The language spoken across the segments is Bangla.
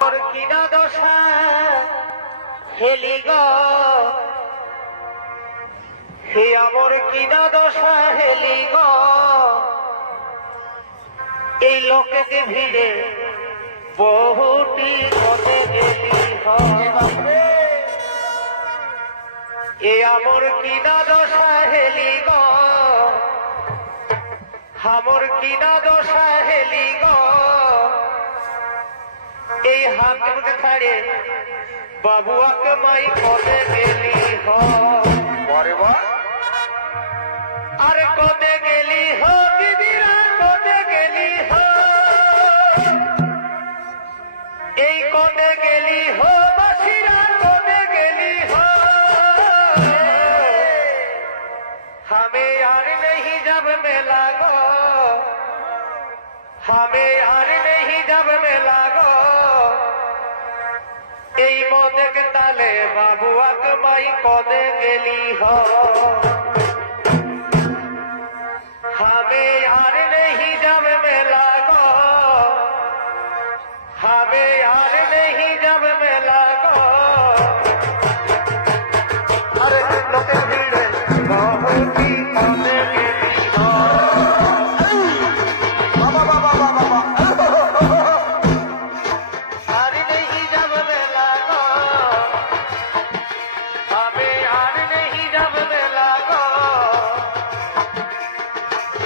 কিনা দশা হেলি গো হে আমর কিনা দশা হেলি গো এই লোকেতে ভিড়ে বহুটি পথে গেলি এ আমর কিনা দশা হেলি গো আমর কিনা দশা হেলি গো এই হাকিমকে ছাড়ে বাবুয়াকে মাই কদে গেলি আরে কদে গেলি দিদিরা কদে গেলি এই কদে গেলি বাসিরা কদে গেলি हमें यार नहीं जब मिला गो हमें यार नहीं जब मिला गो এই মদেক তালে বাবুয়াক মাই কদে গেলি हमें यार नहीं जब मिला गो हमें यार नहीं जब मिला गो अरे लोके भीड़े बहुत ही कदे गेली बाबा बाबा बाबा यार नहीं जब मिला गो हमें यार नहीं जब मिला गो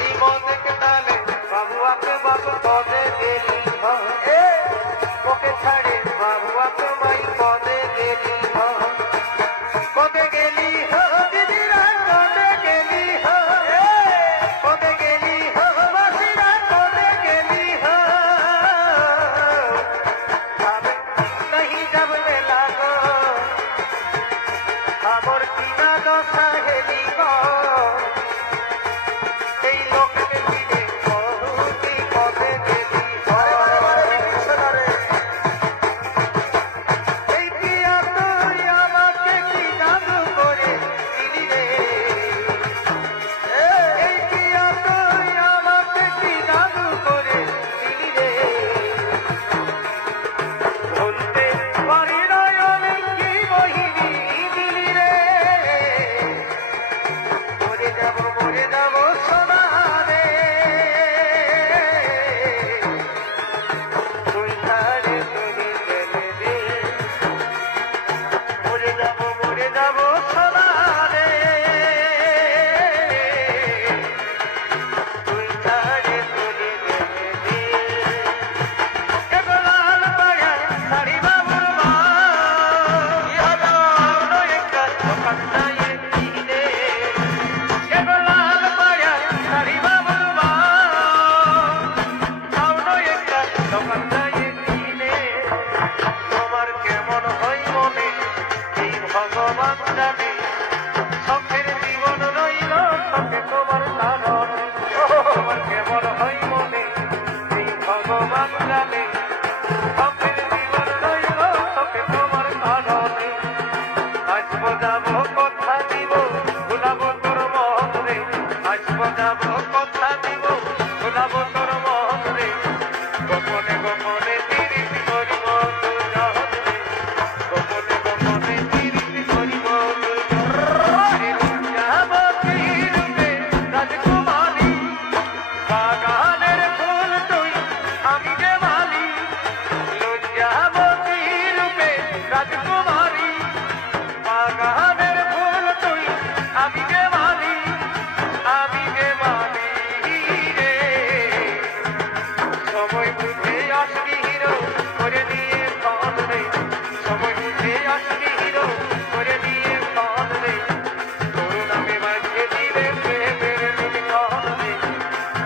ई मौत के ताले बाबुआ के बाप कदे गेली ए ओके छाड़े बाबुआ के माई कदे गेली कदे गेली दीदीरा कदे गेली कदे गेली बासीरा कदे गेली हमें नहीं जब मिला गो हमर किना दशा हेली गो এই লোকের ভিড়ে বহুটি পথে গেলি এই পিয়া তুই আমাকে কি জাদু করে দিলি রে এই পিয়া তুই আমাকে কি জাদু করে দিলি রে বলতে পারি না আমি কি বহিনী দিলি রে মরে যাব সোনা রে তুই ছাড়ে তুই গেলে রে মরে যাব সোনা রে তুই ছাড়ে তুই গেলে রে লাল পাড়া শাড়ি বাবুর মা একটা দোকান নাই রে লাল পাড়া শাড়ি বাবুর মা একটা দোকান নাই রে তোমার কেমন হয় মনে এই ভগবান জানে শখের জীবন রইল শখে তোমার কারণ তোমার কেমন হয় মনে এই ভগবান জানে শখের জীবন রইল শখে তোমার কারণে আসবো যাবো কথা দিব ভুলাবো তোর মন রে আসবো যাবো কথা দিব ভুলাবো তোর মন রে গোপনে গোপনে তিরিশ করিব দুজন রে গোপনে গোপনে তিরিশ করিব রাজকুমারী বাগানের ফুল তুই আমি যে মালি লজ্জাবতী রূপে রাজকুমারী বাগানের ফুল তুই আমি যে মালি রে সময় বুঝে আসবি হিরো করে দিয়ে ফোন রে সময় বুঝে আসবি হিরো করে দিয়ে ফোন রে তোর নামে মাঝে দিলে প্রেমের লিখন রে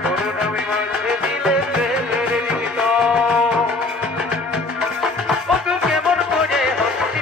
তোর নামে মাঝে দিলে প্রেমের লিখন ও তুই কেমন করে হচ্ছি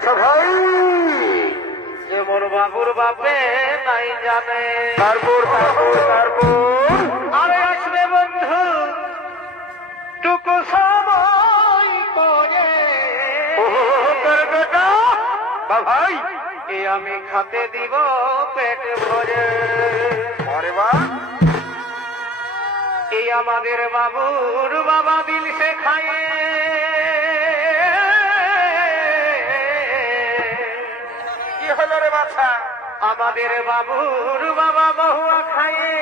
আচ্ছা ভাই, যে মোর বাবুর বাপে নাই জানে। তারপর তারপর তারপর আরে আসবে বন্ধু টুকু সময় করে, ও তোর বেটা বা ভাই, এ আমি খাতে দিব পেট ভরে। আরে বা, এই আমাদের বাবুর বাবা দিল সে খায়ে, কি হলো রে বাছা? আমাদের বাবুর বাবা মহুয়া খায়ে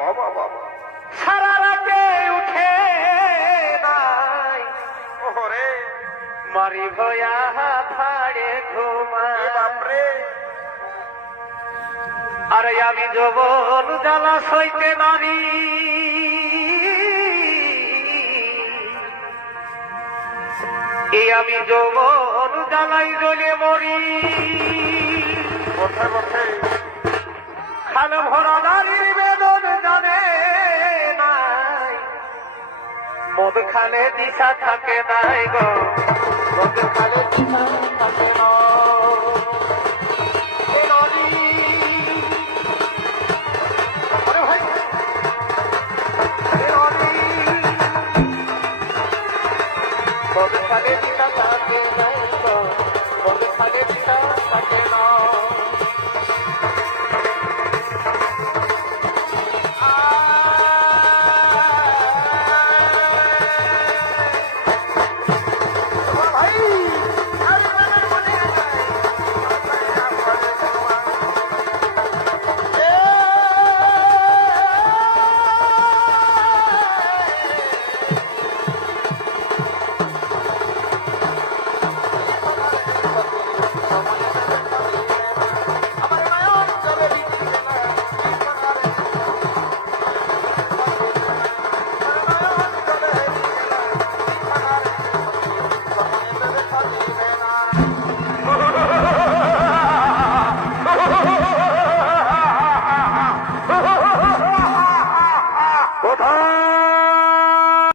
বাবা বাবা, সারা রাতে উঠে নাই, ওরে মারি ভয়া ফাড়ে ঘুমায়। বাপরে, আরে আমি যৌবন জ্বালা সইতে নারী, এই আমি যৌবন জ্বালাই জ্বলে মরি। বসে বসে খাল ভরা নারীর বেদন জানে নাই, মদ খালে দিশা থাকে নাই গো, মদ খালে দিশা থাকে না।